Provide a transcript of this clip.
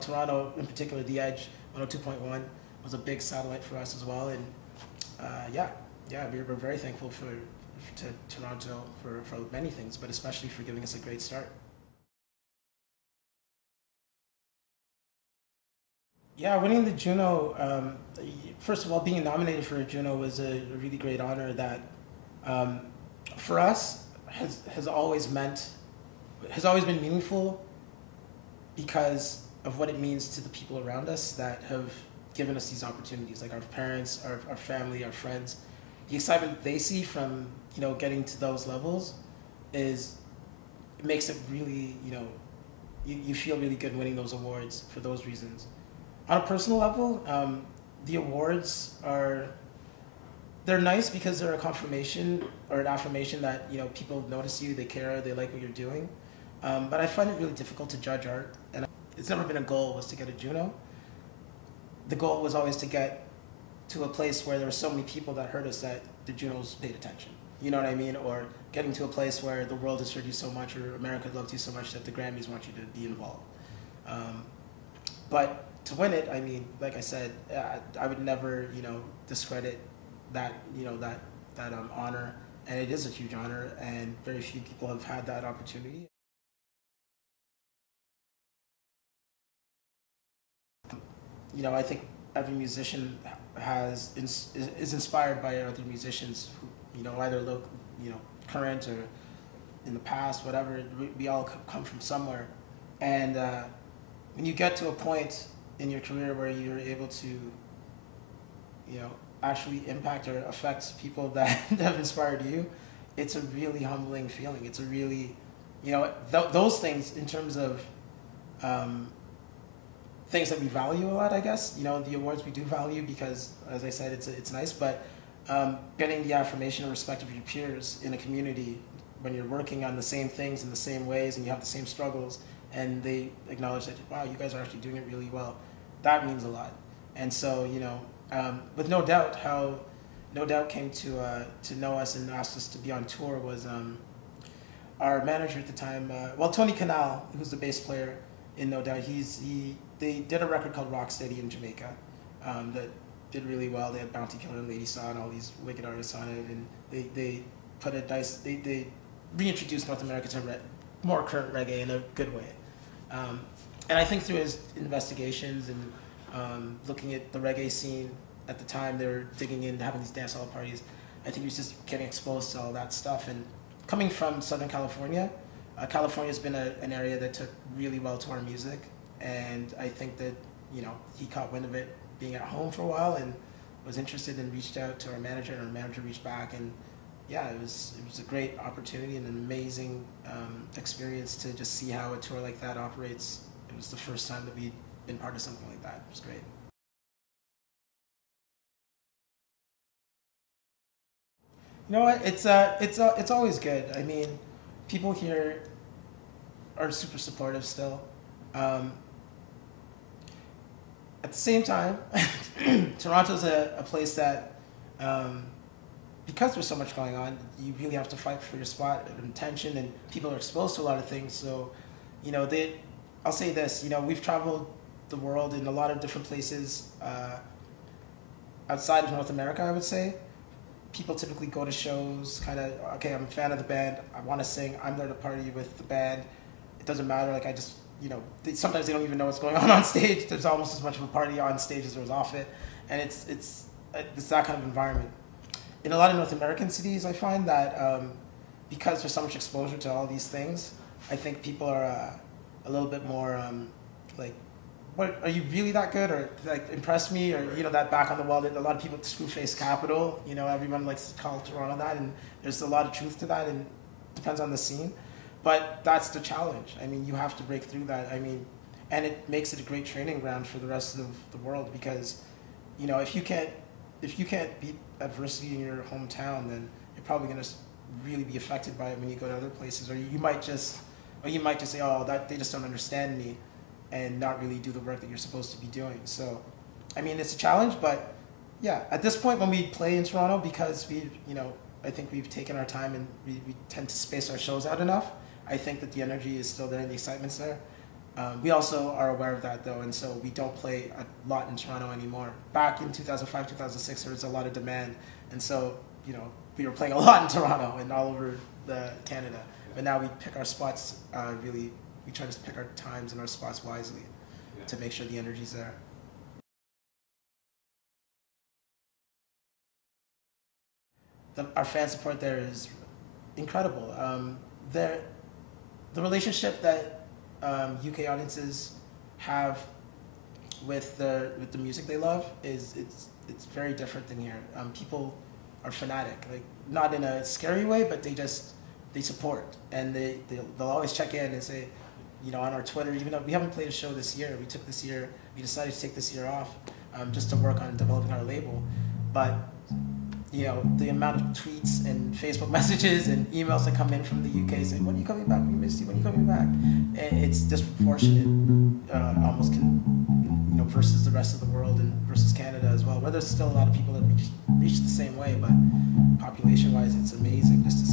Toronto, in particular, The Edge 102.1 was a big satellite for us as well, and yeah, we're very thankful to Toronto for many things, but especially for giving us a great start. Yeah, winning the Juno, first of all, being nominated for a Juno was a really great honor that, for us, has always been meaningful because of what it means to the people around us that have given us these opportunities, like our parents, our family, our friends. The excitement they see from, getting to those levels it makes it really, you feel really good winning those awards for those reasons. On a personal level, the awards they're nice because they're a confirmation or an affirmation that, people notice you, they care, they like what you're doing. But I find it really difficult to judge art, and it's never been a goal was to get a Juno. The goal was always to get to a place where there were so many people that heard us that the Junos paid attention. You know what I mean? Or getting to a place where the world has heard you so much, or America loved you so much that the Grammys want you to be involved. But to win it, I mean, like I said, I would never, discredit that, that honor, and it is a huge honor, and very few people have had that opportunity. I think every musician is inspired by other musicians who, either current or in the past, whatever. We all come from somewhere, and when you get to a point in your career where you're able to, actually impact or affect people that have inspired you, it's a really humbling feeling. It's a really, those things in terms of things that we value a lot, I guess. The awards we do value because, as I said, it's nice, but getting the affirmation and respect of your peers in a community when you're working on the same things in the same ways and you have the same struggles, and they acknowledge that, wow, you guys are actually doing it really well, that means a lot. And so, with No Doubt, how No Doubt came to know us and asked us to be on tour was our manager at the time, Tony Canal, who was the bass player in No Doubt. They did a record called Rocksteady in Jamaica that did really well. They had Bounty Killer and Lady Saw and all these wicked artists on it, and they put a nice, they reintroduced North America to more current reggae in a good way. And I think through his investigations and looking at the reggae scene at the time, they were digging in, having these dance hall parties. I think he was just getting exposed to all that stuff. And coming from Southern California, California's been an area that took really well to our music. And I think that, he caught wind of it being at home for a while and was interested and reached out to our manager, and our manager reached back. And yeah, it was a great opportunity and an amazing experience to just see how a tour like that operates. It was the first time that we'd been part of something like that. It was great. You know what? It's always good. I mean, people here are super supportive still. At the same time, Toronto's a place that, because there's so much going on, you really have to fight for your spot and attention, and people are exposed to a lot of things. So, I'll say this, we've traveled the world in a lot of different places outside of North America, I would say. People typically go to shows, kind of, okay, I'm a fan of the band, I want to sing, I'm there to party with the band. It doesn't matter, like I just, sometimes they don't even know what's going on stage. There's almost as much of a party on stage as there is off it, and it's that kind of environment. In a lot of North American cities, I find that because there's so much exposure to all these things, I think people are a little bit more like, what, are you really that good, or like impress me, or that back on the wall. A lot of people Screwface Capital, everyone likes to call Toronto that, and there's a lot of truth to that, and it depends on the scene. But that's the challenge. I mean, you have to break through that. I mean, and it makes it a great training ground for the rest of the world, because, if you can't beat adversity in your hometown, then you're probably going to really be affected by it when you go to other places, or you might just say, oh, that they just don't understand me, and not really do the work that you're supposed to be doing. So, I mean, it's a challenge, but yeah, at this point when we play in Toronto, because I think we've taken our time and we tend to space our shows out enough, I think that the energy is still there and the excitement's there. We also are aware of that though, and so we don't play a lot in Toronto anymore. Back in 2005, 2006, there was a lot of demand, and so, you know, we were playing a lot in Toronto and all over Canada. But now we pick our spots really, we try to pick our times and our spots wisely to make sure the energy's there. Our fan support there is incredible. The relationship that UK audiences have with the music they love is it's very different than here. People are fanatic, like not in a scary way, but they support, and they'll always check in and say, you know, on our Twitter, even though we haven't played a show this year, we decided to take this year off just to work on developing our label, but you know, the amount of tweets and Facebook messages and emails that come in from the UK saying, when are you coming back? We missed you. When are you coming back? And it's disproportionate, almost, you know, versus the rest of the world and versus Canada as well. Where there's still a lot of people that reach the same way, but population-wise, it's amazing just to